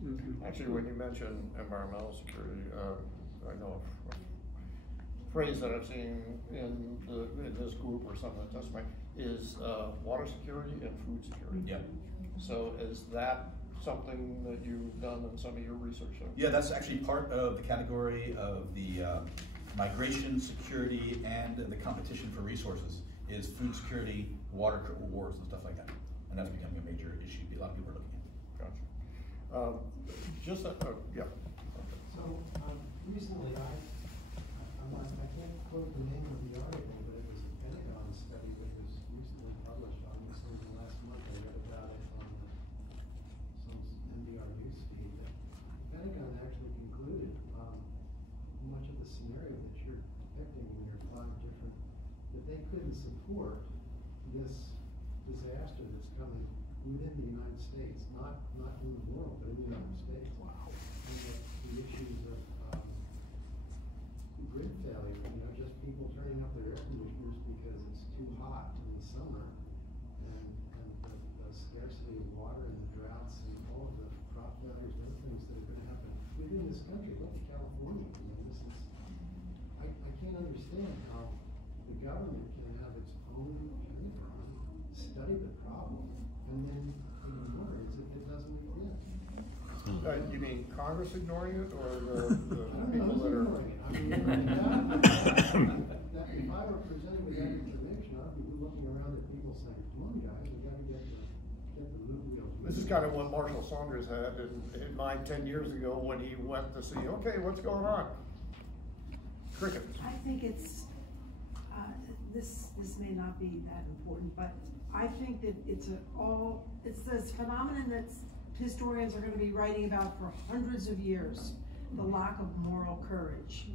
Actually, when you mention environmental security, I know a phrase that I've seen in this group or some of the testimony is water security and food security. Yeah. So is that something that you've done in some of your research? Yeah, that's actually part of the category of the migration, security, and the competition for resources is food security, water wars, and stuff like that. And that's becoming a major issue a lot of people are looking at. Gotcha. Yeah. So recently, I can't quote the name of the article, but it was a Pentagon study that was recently published on this over the last month. I read about it on some NPR news feed. The Pentagon actually concluded much of the scenario that you're depicting in your 5 different, that they couldn't support this disaster that's coming within the United States, not in the world, but in the United States. Wow. And that the issues of grid failure, just people turning up their air conditioners because it's too hot in the summer, and the scarcity of water and the droughts and all of the crop failures and other things that are going to happen within this country. Look at California. This is, I can't understand how the government can have its own Pentagon study the problem and then ignore it as if it doesn't exist. You mean Congress ignoring it, or the people that are? I mean, if I were presented with that information, I'd be looking around at people saying, "Come on, guys, we got to get the loop wheels." This is kind of what Marshall Saunders had in mind 10 years ago when he went to see, okay, what's going on? Crickets. I think it's this may not be that important, but I think that it's this phenomenon that historians are going to be writing about for hundreds of years, the lack of moral courage.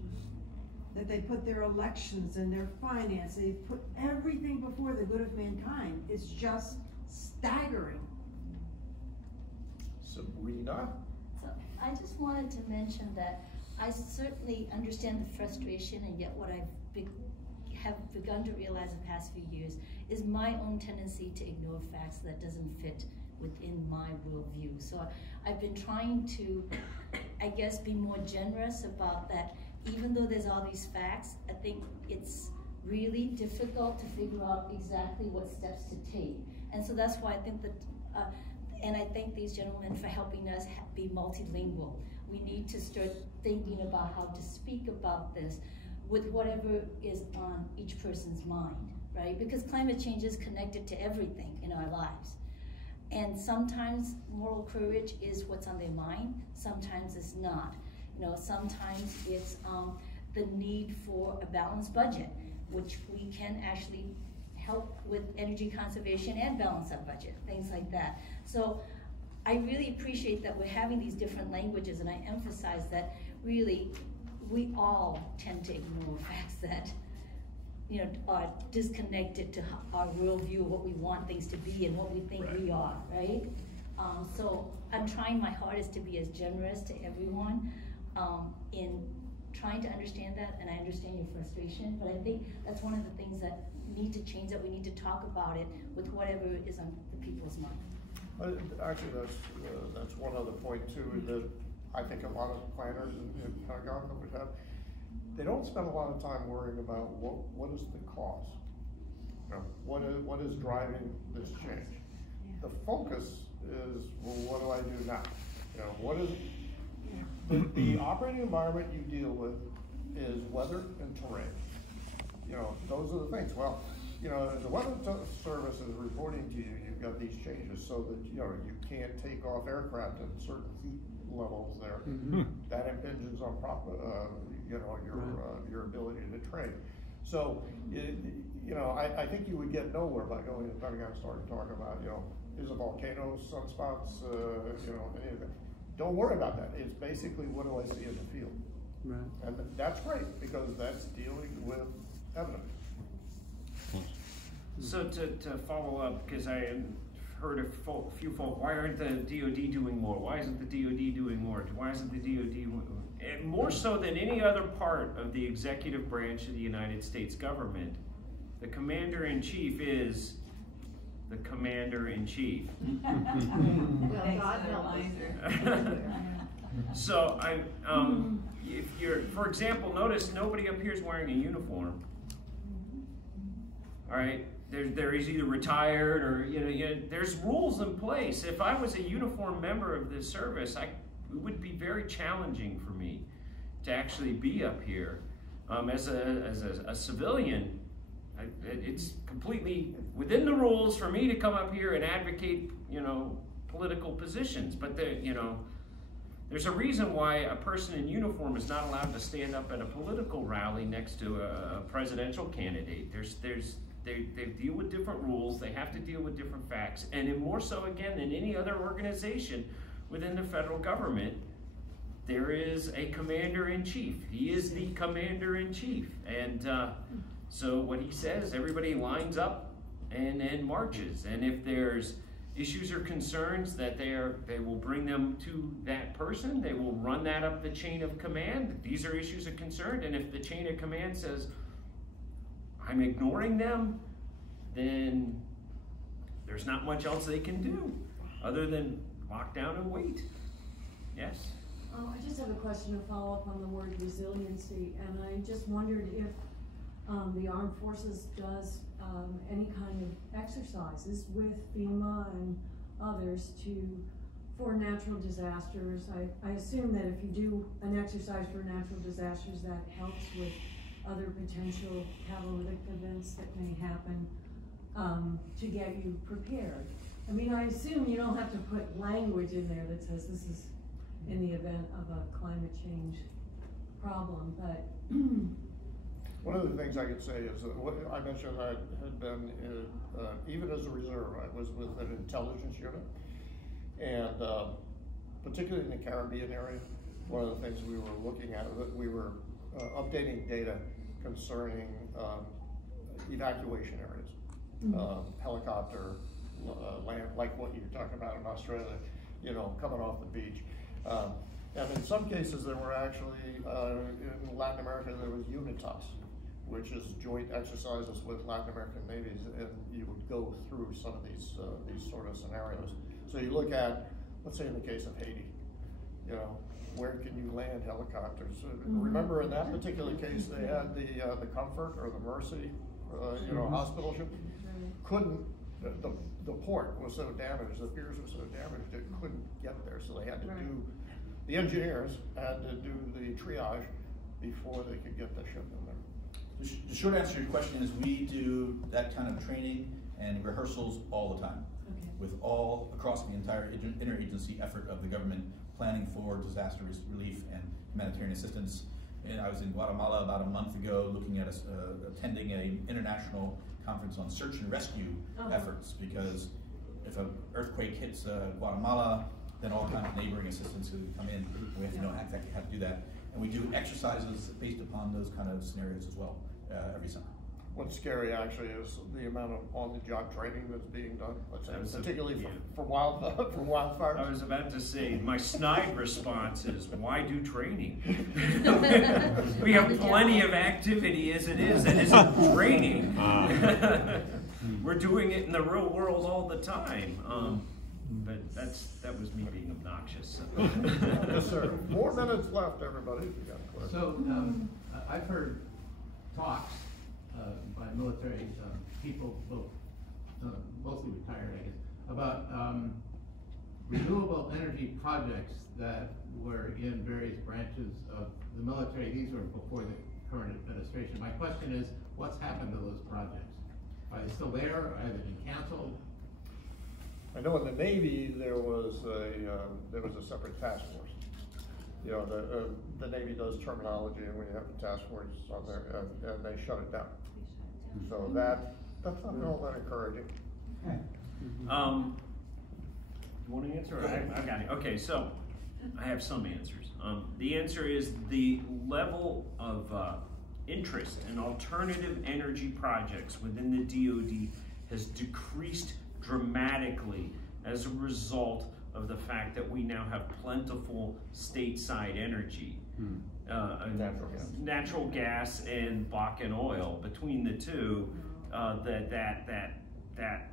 That they put their elections and their finance, they put everything before the good of mankind. It's just staggering. Sabrina? So I just wanted to mention that I certainly understand the frustration, and yet what have begun to realize the past few years is my own tendency to ignore facts that doesn't fit within my worldview. So I've been trying to, I guess, be more generous about that. Even though there's all these facts, I think it's really difficult to figure out exactly what steps to take. And so that's why I think that, and I thank these gentlemen for helping us be multilingual. We need to start thinking about how to speak about this with whatever is on each person's mind, right? Because climate change is connected to everything in our lives. And sometimes moral courage is what's on their mind, sometimes it's not. Sometimes it's the need for a balanced budget, which we can actually help with energy conservation and balance our budget, things like that. So I really appreciate that we're having these different languages, and I emphasize that really we all tend to ignore facts that are disconnected to our worldview of what we want things to be and what we think we are, right? So I'm trying my hardest to be as generous to everyone in trying to understand that, and I understand your frustration, but I think that's one of the things that need to change, that we need to talk about it with whatever is on the people's mind. Actually, that's one other point too, that I think a lot of planners in Pentagon would have. They don't spend a lot of time worrying about what is the cost. What is driving this change? The focus is, well, what do I do now? What is the operating environment you deal with is weather and terrain. Those are the things. Well, the Weather Service is reporting to you, you've got these changes so that you can't take off aircraft at certain heat levels there. Mm-hmm. That impinges on your ability to train. So I think you would get nowhere by going to the Pentagon and starting talking about is a volcano, sunspots, anything. Don't worry about that. It's basically what do I see in the field, right? And that's great because that's dealing with evidence. So to follow up, because I heard a few folk, why aren't the DoD doing more? Why isn't the DoD doing more? Why isn't the DoD more so than any other part of the executive branch of the United States government? The commander-in-chief is the commander-in-chief. Well, God help us. So if you're, for example, notice nobody up here is wearing a uniform. All right, they're either retired or there's rules in place. If I was a uniformed member of this service, it would be very challenging for me to actually be up here. As a civilian, it's completely within the rules for me to come up here and advocate, political positions. But there's a reason why a person in uniform is not allowed to stand up at a political rally next to a presidential candidate. They deal with different rules. They have to deal with different facts, and more so again than any other organization within the federal government, there is a commander-in-chief. He is the commander-in-chief, and so what he says, everybody lines up and marches. And if there's issues or concerns that they will bring them to that person. They will run that up the chain of command. These are issues of concern, and if the chain of command says, I'm ignoring them, then there's not much else they can do other than lock down and wait. Yes? I just have a question to follow up on the word resiliency, and I just wondered if the Armed Forces does any kind of exercises with FEMA and others for natural disasters. I assume that if you do an exercise for natural disasters, that helps with other potential catalytic events that may happen to get you prepared. I mean, I assume you don't have to put language in there that says this is in the event of a climate change problem, but one of the things I could say is that what I mentioned, I had been, even as a reserve, I was with an intelligence unit, and particularly in the Caribbean area, one of the things we were looking at, we were updating data concerning evacuation areas, helicopter, land, like what you're talking about in Australia, coming off the beach. And in some cases there were actually, in Latin America, there was UNITAS, which is joint exercises with Latin American navies, and you would go through some of these sort of scenarios. So you look at, let's say in the case of Haiti, where can you land helicopters? Remember in that particular case, they had the Comfort or the Mercy, hospital ship. Couldn't, the port was so damaged, the piers were so damaged, it couldn't get there. So they had to do, the engineers had to do the triage before they could get the ship in there. The short answer to your question is we do that kind of training and rehearsals all the time, with all across the entire interagency effort of the government, planning for disaster relief and humanitarian assistance. And I was in Guatemala about a month ago looking at attending an international conference on search and rescue efforts, because if an earthquake hits Guatemala, then all kinds of neighboring assistance will come in. We have to know exactly how to do that. And we do exercises based upon those kind of scenarios as well every summer. What's scary actually is the amount of on-the-job training that's being done, particularly for wildfires. I was about to say, my snide response is, why do training? We have plenty of activity as it is that isn't training. We're doing it in the real world all the time. But that was me being obnoxious. Yes, sir. 4 minutes left, everybody. If you got a question. So I've heard talks by military people, mostly retired, I guess, about renewable energy projects that were in various branches of the military. These were before the current administration. My question is, what's happened to those projects? Are they still there? Or have they been canceled? I know in the Navy there was a separate task force. The Navy does terminology, and we have a task force on there, and they shut it down. So that's not all that encouraging. You want to answer? I got it. Okay, so I have some answers. The answer is the level of interest in alternative energy projects within the DoD has decreased dramatically as a result of the fact that we now have plentiful stateside energy. Natural gas and Bakken oil. Between the two, that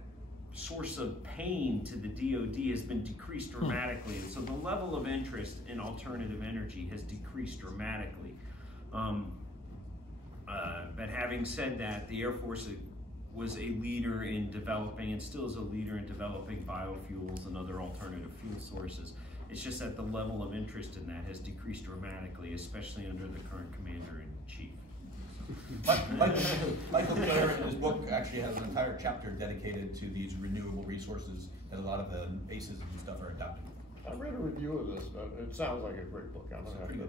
source of pain to the DoD has been decreased dramatically. And so the level of interest in alternative energy has decreased dramatically. But having said that, the Air Force was a leader in developing, and still is a leader in developing biofuels and other alternative fuel sources. It's just that the level of interest in that has decreased dramatically, especially under the current commander-in-chief. Michael Clare in his book actually has an entire chapter dedicated to these renewable resources that a lot of the bases and stuff are adopting. I read a review of this. It sounds like a great book. I'm gonna have to.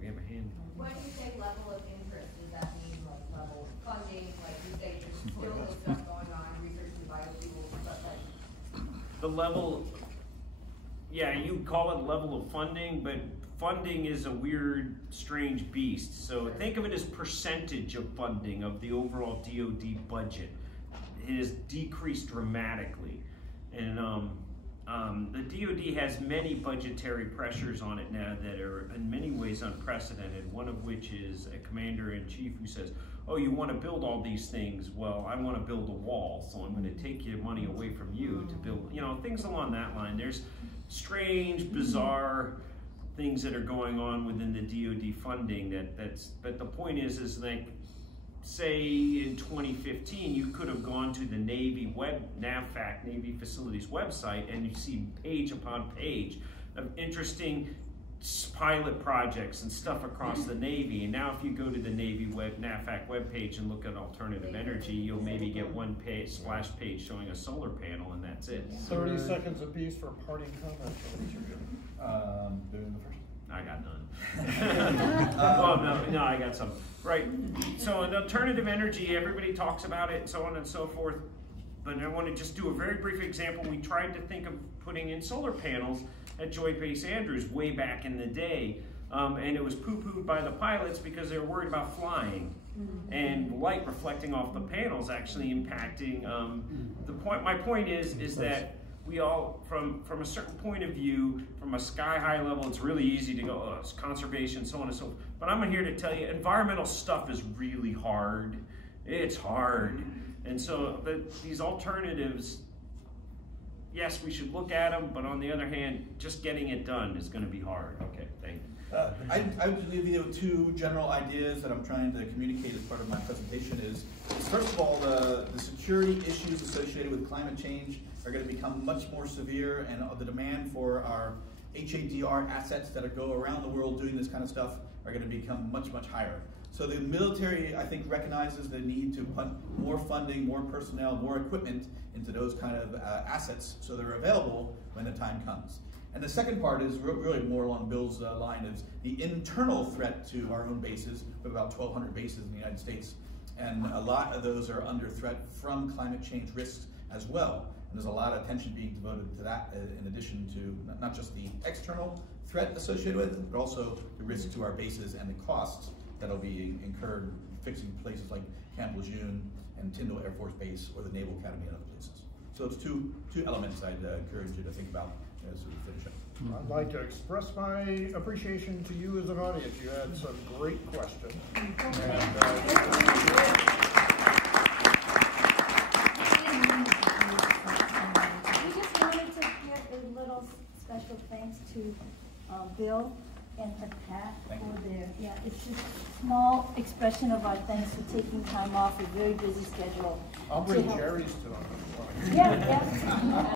We have a hand. When you say level of interest, does that mean like level of funding? Like you say, there's still this stuff going on, research in biofuels, but like the level, yeah, you call it level of funding, but funding is a weird, strange beast. So think of it as percentage of funding of the overall DoD budget. It has decreased dramatically. And the DoD has many budgetary pressures on it now that are in many ways unprecedented, one of which is a commander-in-chief who says, oh, you want to build all these things? Well, I want to build a wall, so I'm going to take your money away from you to build, you know, things along that line. There's strange, bizarre things that are going on within the DoD funding but the point is like, say in 2015, you could have gone to the Navy NAVFAC, Navy Facilities website, and you see page upon page of interesting pilot projects and stuff across the Navy. And now if you go to the Navy NAVFAC webpage and look at alternative energy, you'll maybe get one splash page showing a solar panel, and that's it. 30 seconds apiece for parting comments. Doing the first. I got none. Oh, no, I got some. Right, so in alternative energy, everybody talks about it and so on and so forth, but I want to just do a very brief example. We tried to think of putting in solar panels at Joint Base Andrews way back in the day, and it was poo-pooed by the pilots because they were worried about flying and light reflecting off the panels actually impacting. My point is that we all, from a certain point of view, from a sky-high level, it's really easy to go, oh, it's conservation, so on and so forth. But I'm here to tell you, environmental stuff is really hard. It's hard. And so these alternatives, yes, we should look at them, but on the other hand, just getting it done is going to be hard. Okay, thank you. I would leave you with two general ideas that I'm trying to communicate as part of my presentation is first of all, the security issues associated with climate change are going to become much more severe, and the demand for our HADR assets that go around the world doing this kind of stuff are going to become much, much higher. So the military, I think, recognizes the need to put more funding, more personnel, more equipment into those kind of assets so they're available when the time comes. And the second part is really more along Bill's line is the internal threat to our own bases. We have about 1,200 bases in the United States, and a lot of those are under threat from climate change risks as well. And there's a lot of attention being devoted to that in addition to not just the external threat associated with it, but also the risk to our bases and the costs that'll be incurred fixing places like Camp Lejeune and Tyndall Air Force Base or the Naval Academy and other places. So it's two elements I'd encourage you to think about as we finish up. I'd like to express my appreciation to you as an audience. You had some great questions. We just wanted to give a little special thanks to Bill and to Pat for their, it's just a small expression of our thanks for taking time off a very busy schedule. I'll bring Jerry's to them. Yeah.